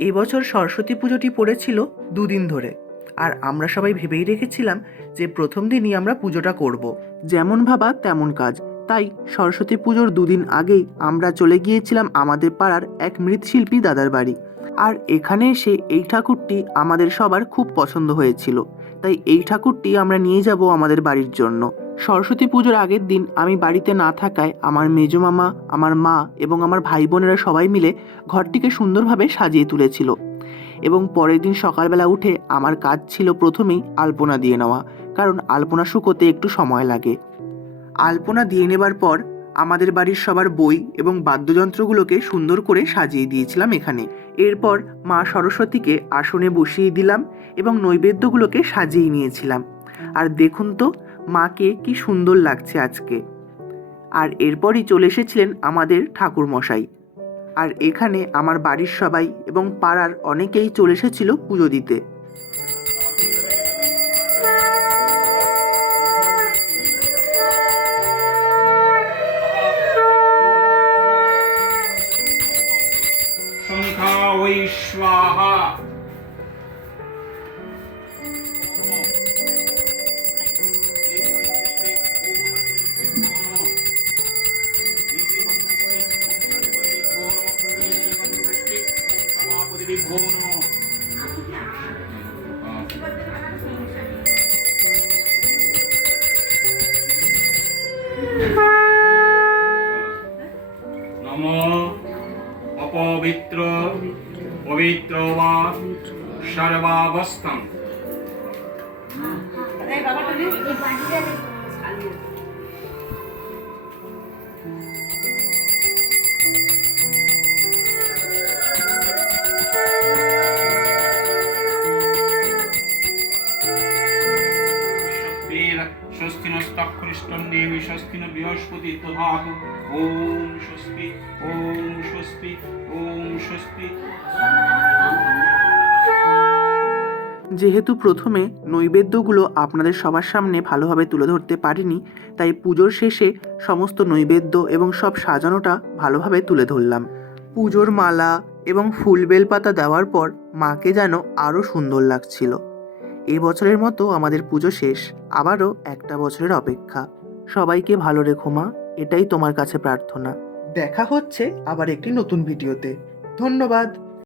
এবছর সরস্বতী পুজোটি পড়েছিল দুদিন ধরে। আর আমরা সবাই ভেবেই রেখেছিলাম যে প্রথম দিনই আমরা পুজোটা করব। যেমন ভাবা তেমন কাজ। তাই সরস্বতী পুজোর দুদিন আগেই আমরা চলে গিয়েছিলাম আমাদের পাড়ার এক মৃৎশিল্পী দাদার বাড়ি। আর এখানে এসে এই ঠাকুরটি আমাদের সবার খুব পছন্দ হয়েছিল। তাই এই ঠাকুরটি আমরা নিয়ে যাব আমাদের বাড়ির জন্য। সরস্বতী পুজোর আগের দিন আমি বাড়িতে না থাকায় আমার মেজো মামা, আমার মা এবং আমার ভাই বোনেরা সবাই মিলে ঘরটিকে সুন্দরভাবে সাজিয়ে তুলেছিল এবং পরের দিন সকালবেলা উঠে আমার কাজ ছিল প্রথমেই আলপনা দিয়ে নেওয়া, কারণ আলপনা শুকোতে একটু সময় লাগে। আলপনা দিয়ে নেবার পর আমাদের বাড়ির সবার বই এবং বাদ্যযন্ত্রগুলোকে সুন্দর করে সাজিয়ে দিয়েছিলাম এখানে। এরপর মা সরস্বতীকে আসনে বসিয়ে দিলাম এবং নৈবেদ্যগুলোকে সাজিয়ে নিয়েছিলাম। আর দেখুন তো মাকে কি সুন্দর লাগছে আজকে আর এরপরই চলে এসেছিলেন আমাদের ঠাকুর মশাই আর এখানে আমার বাড়ির সবাই এবং পাড়ার অনেকেই চলে এসেছিল পুজো দিতে शङ्खा বিভো নম অপবিত্র পবিত্র বা সর্বাবস্থান নস্তক্ষরিষ্টম দেবী স্বস্তি ন বৃহস্পতি দধাতু ওম স্বস্তি ওম স্বস্তি ওম স্বস্তি যেহেতু প্রথমে নৈবেদ্যগুলো আপনাদের সবার সামনে ভালোভাবে তুলে ধরতে পারিনি, তাই পুজোর শেষে সমস্ত নৈবেদ্য এবং সব সাজানোটা ভালোভাবে তুলে ধরলাম। পুজোর মালা এবং ফুল বেলপাতা দেওয়ার পর মাকে যেন আরও সুন্দর লাগছিল। এই বছরের মতো আমাদের পুজো শেষ, আবারও একটা বছরের অপেক্ষা। সবাইকে ভালো রেখো, মা। এটাই তোমার কাছে প্রার্থনা। দেখা হচ্ছে আবার একটি নতুন ভিডিওতে। ধন্যবাদ।